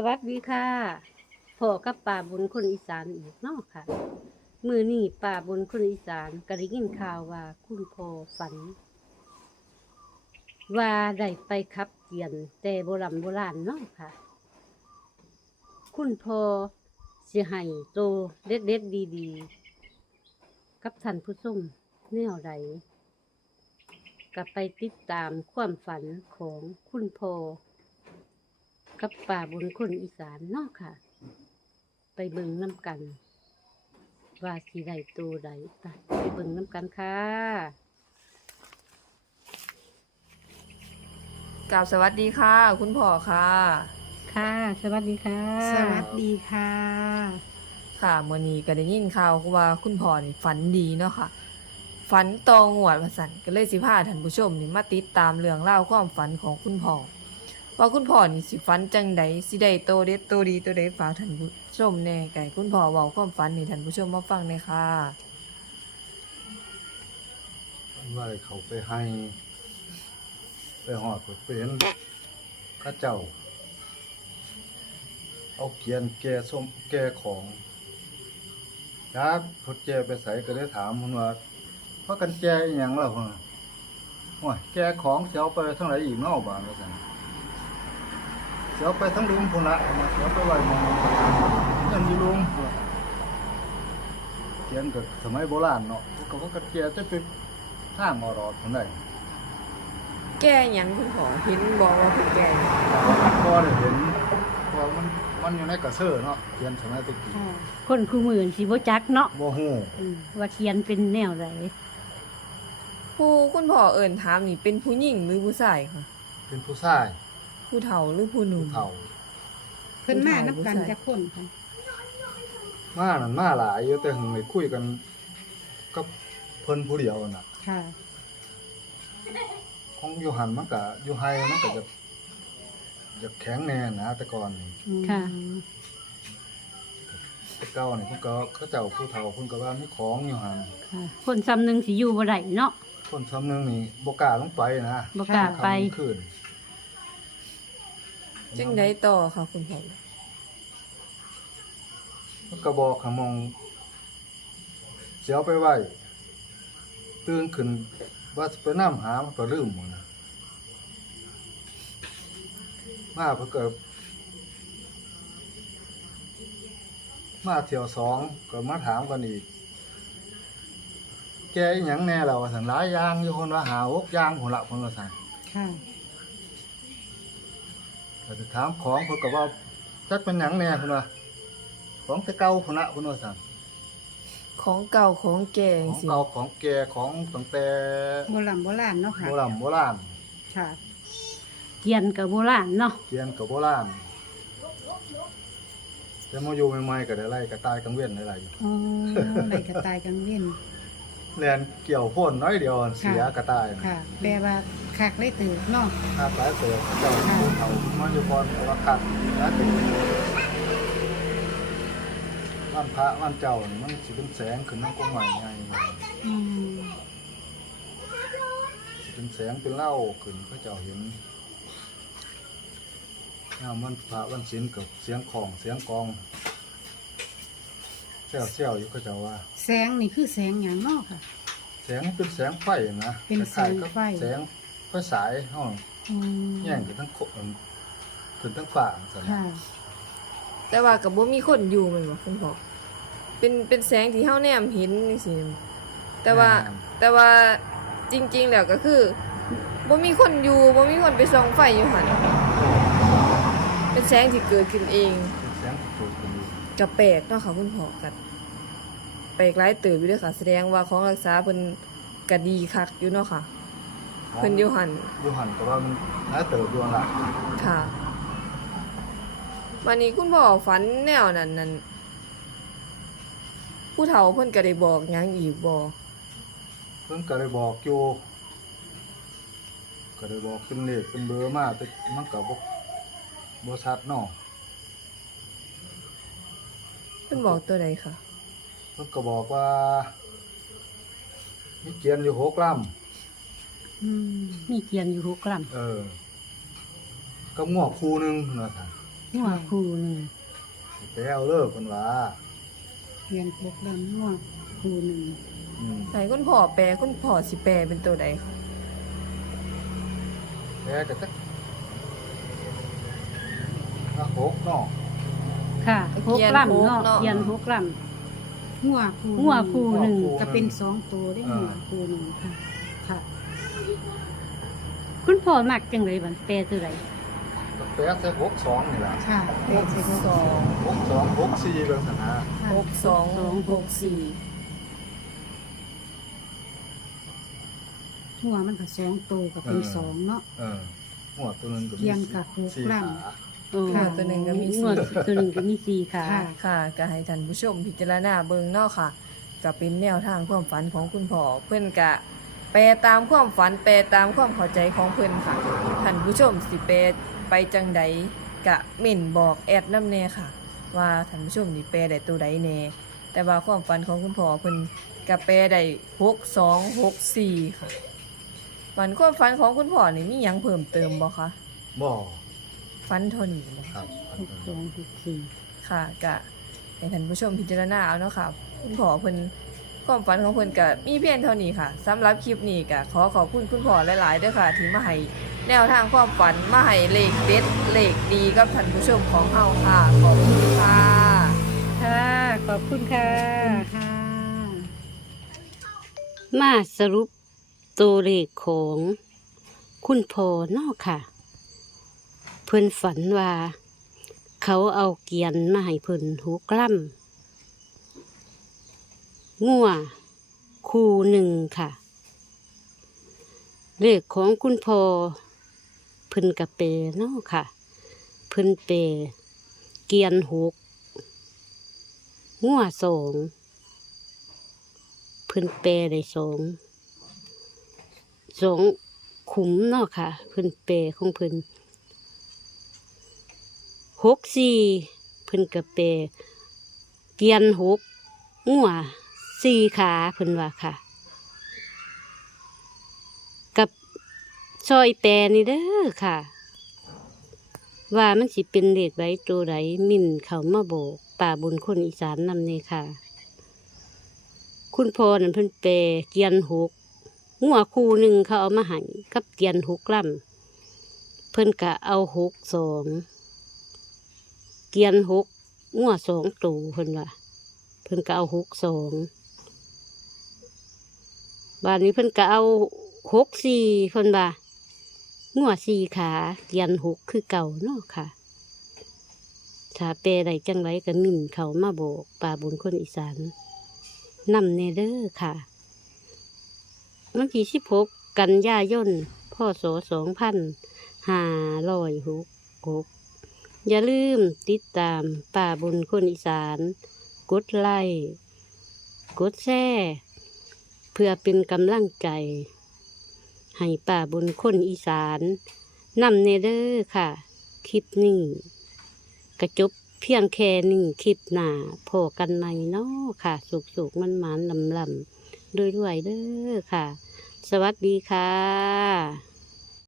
สวัสดีค่ะพ่อกับป่าบนคนอีสานอีกเนาะค่ะ มือนี่ป่าบนคนอีสานก็ได้ยินข่าวว่าคุณพ่อฝัน ว่าได้ไปขับเกียนแต่โบราณโบราณเนาะค่ะ คุณพ่อสิให้โตเด็ดๆดีๆ กับท่านผู้ชมแนวใดก็ไปติดตามความฝันของคุณพ่อ กับป่าบนคนอีสานเนาะค่ะ ไปเบิ่งน้ำกัน ว่าสีใดตัวใดไปไปเบิ่งน้ำกันค่ะกราบสวัสดีค่ะ คุณพ่อค่ะ ค่ะ สวัสดีค่ะ สวัสดีค่ะ ค่ะเมื่อนี้ก็ได้ยินข่าวว่าคุณพ่อนี่ฝันดีเนาะค่ะ ฝันตองหวดมาสั่นก็เลยสิพาท่านผู้ชมนี่มาติดตามเรื่องเล่าวความฝันของคุณพ่อ ว่าคุณพ่อนี่สิฝันจังใดสิได้โตเด็ดโตดีโตใดฝากท่านผู้ชมแน่ไก่คุณพ่อเว้าความฝันนี่ท่านผู้ชมมาฟังเลยค่ะว่าเขาไปให้ ไปหอดไปเป็นข้าเจ้า เอาเกียนแกส้มแกของยักพดแกไปใส่ก็ได้ถามมันว่าเพราะกันแกอหย่างล่ะพ่อว่าแกของเสียเอาไปทั้งไหนอีกเนอกบ้านว่าซั่น เสียเอาไปทั้งลุมพุ่นละเอามาเสียเอาไปไว้หมองเงินอยู่ลุมพุ่นล่ะเกียนก็สมัยโบราณเนาะก็ว่ากันแกจะเป็นทางอรอดพุ่นได้แก้หยังคุณพ่อเห็นบอกว่าเป็นแก้หยังก็ได้เห็นว่ามันมันอยู่ในกระเซอเนาะเขียนสมัยตะกี้คนคู่มือสิบ่จักเนาะบ่ฮู้อืมว่าเขียนเป็นแนวใดผู้คุณพ่อเอิ่นถามนี่เป็นผู้หญิงหรือผู้ชายค่ะเป็นผู้ชาย ผู้เฒ่าหรือผู้หนุ่ผู้มเฒ่าเพิ่นมานับกันจะคนค่ะมานั่นมาหลายอยู่แต่หึงได้คุยกันกับเพิ่นผู้เดียวน่ะ ค่ะของอยู่หันมันก็อยู่ไฮมันก็จะจะแข็งแน่นะแต่ก่อนนี่ค่ะ แต่เก่านี่เพิ่นก็เขาเจ้าผู้เฒ่าเพิ่นก็ว่ามีของอยู่หันค่ะ คนซ้ำหนึ่งสิอยู่บ่ได้เนาะคนซ้ำนึงนี่บ่กล้าลงไปนะบ่กล้าไป ค่ำคืน จังไดต่อค่ะคุณพ่อมันก็บอกขมองเสียเอาไปไว้ตื่นขึ้นว่าสิไปน้ำหามันก็ลืมหมดนะมาเพิ่นก็มาเที่ยวสองก็มาถามกันอีก แกอีหยังแน่เราว่าสันหลายอย่างอยู่คนว่าหาหกอย่างคนละคนละสั่นค่ะ ก็จะถามของเพิ่นก็ว่าจักเป็นหยังแน่คนว่าของแต่เก่าคนละคนว่าสั่นของเก่าของแก่ของสิเก่าของแก่ของตั้งแต่โบราณโบราณเนาะค่ะ โบราณโบราณค่ะเขียนกับโบราณเนาะเกียนกับโบราณแต่มาอยู่ใหม่ๆก็ได้ไล่กระต่ายกังเวียนได้ไล่อยู่อ๋อไหลกระต่ายกังเวียนแลนเกี่ยวโพ่นน้อยเดียวเสียกระต่ายนะค่ะแปลว่า คักเลยตื่นเนาะคาดหลายเติบเจ้าผู้เฒ่ามาอยู่ก่อนเพราะว่าคัดหลายเติบวันพระวันเจ้านี่มันสิเป็นแสงขึ้นน้ำกงใหม่ไงอืมสิเป็นแสงเป็นเหล้าขึ้นพระเจ้าเห็นยามวันพระวันศีลกับเสียงของเสียงกลองเซี่ยวเซี่ยวๆอยู่เขาเจ้าว่า แสงนี่คือแสงหยังเนาะค่ะ แสงเป็นแสงไฟนะเป็นแสงไฟ คล้ายๆกับแสงไฟ สายห้องอืมแย่งกันทั้งโคมขึ้นทั้งฝ่าสันค่ะ แต่ว่ากับบ่มีคนอยู่แม่นบ่คุณพ่อเป็นเป็นแสงที่เฮาแนมเห็นนี่สิแต่ว่าแต่ว่าจริงๆแล้วก็คือบ่มีคนอยู่บ่มีคนไปส่องไฟอยู่หั่นเป็นแสงที่เกิดขึ้นเองเป็นแสงถูกกันอยู่ก็แปลกเนาะค่ะคุณพ่อกัแปลกหลายเติบอยู่เด้อค่ะ แสดงว่าของรักษาเพิ่นก็ดีคักอยู่เนาะค่ะ เพิ่นอยู่หั่นอยู่หันก็ว่ามันน่าเติบดวงละค่ะวันนี้คุณพ่อฝันแนวนั้นนั้นผู้เฒ่าเพิ่นก็ได้บอกหยังอีกบ่เพิ่นก็เลยบอกอยู่ก็เลยบอกเป็นเลขเป็นเบอร์มาแต่มันก็บ่บ่ชัดเนาะเพิ่นบอกตัวใดค่ะเพิ่นก็บอกว่ามีเกียนอยู่หกลอื มมีเขียนอยู่หกลำเออกับงอกคู่หนึงนะท่านำหัวคู่หนึ่งไปเอาเลิกเพิ่นว่าเรียนพกลำหัวครูหนึ่งอืมไหนคุณพ่อแปลคุณพ่อสิแปลเป็นตัวใดคะแพ้ก็จักอะหกเนาะค่ะหกลำเนาะเกียนหกลหัวครูำหัวคู่หนึ่งก็เป็นสองตัวได้หัวครูหนึ่งค่ะ ค่ะคุณพ่อมักจังเลยบันแปลตัวไรก็แพ้ใส่หกสองนี่ล่ะค่ะแปดสิบหกสองหกสองหกสี่เบิ่งซั่นนะค่ะหกสองหกสี่หัวมันก็สองตัวก็เป็นสองเนาะเออหัวตัวหนึงก็มีเคียงกับหกสี่ลำขาโอ้ค่ะตัวหนึ่งก็มีงสี่วดตัวหนึ่งก็มีสี่ขาค่ะ ค่ะก็ให้ท่านผู้ชมพิจารณาเบิ่งเนาะค่ะก็เป็นแนวทางความฝันของคุณพ่อเพิ่นกะ แปลตามความฝันแปลตามความเข้าใจของเพิ่นค่ะท่านผู้ชมสิแปลไปจังใดกะเม่นบอกแอดน้ำแน่ค่ะ ว่าท่านผู้ชมนี่แปลได้ตัวใดแน่แต่ว่าความฝันของคุณพ่อเพิ่นกะแปลได้หกสองหกสี่ค่ะฝันความฝันของคุณพ่อนี่มีหยังเพิ่มเติมบ่คะบ่ฝันเท่านี้บ่ครับหกสองหกสี่ค่ะกะให้ท่านผู้ชมพิจารณาเอาเนาะค่ะ คุณพ่อเพิ่น ความฝันของเพิ่นกะมีเพียงเท่านี้ค่ะสำหรับคลิปนี้กะขอขอบคุณคุณพ่อหลายๆเด้อค่ะ ที่มาให้แนวทางความฝันมาให้เลขเด็ดเลขดีกับท่านผู้ชมของเฮาค่ะขอบคุณค่ะค่ะ ขอบคุณค่ะ ค่ะ มาสรุปตัวเลขของคุณพ่อเนอกค่ะ เพิ่นฝันว่า เขาเอาเกียนมาให้เพิ่นหูกล้ำ งัวคู่หนึ่งค่ะ เลขของคุณพอพิ่นกระเปเนาะค่ะพิ่นเป เกียนหกงัวสองพิ่นแปลได้สองสองขุมเนาะค่ะพิ่นแปลของพิ่นหกสี่พิ่นก็แปลเกียนหกงัว สี่ขาเพิ่นว่าค่ะ กับซอยแปลนี่เด้อค่ะ ว่ามันสิเป็นเลขไว้ตัวใดมิ่นเขามาโบกป่าบุญคนอีสานนำนี่ค่ะ คุณพ่อนั่นเพิ่นแปลเกียนหกหัวคู่หนึ่งเขาเอามาให้กับเกียนหกลำเพิ่นกะเอาหกสองเกียนหกหัวสองตูเพิ่นว่าเพิ่นกะเอาหกสอง บ้านนี้เพิ่นกะเอาหกสี่เพิ่นว่าหัวสี่ขาเกียนหกคือเก่าเนาะค่ะถ้าแปลใดจังไรก็มิ่นเขามาโบกป่าบุญคนอีสานนำเนเดอร์ค่ะวันที่สิบหกกันยายนพ่อโสสองพันห้าร้อยหกหกอย่าลืมติดตามป่าบุญคนอีสาน กดไลค์กดแชร์ พื่อเป็นกำลังใจ ให้ป่าบนคนอีสานนำเนเดอร์ค่ะ คลิปนี้กระจบเพียงแค่นี้คลิปหน้าพอกันใหม่เนาะค่ะ สุกสุกมันมันลำลำด้วยด้วยๆเด้อค่ะ สวัสดีค่ะ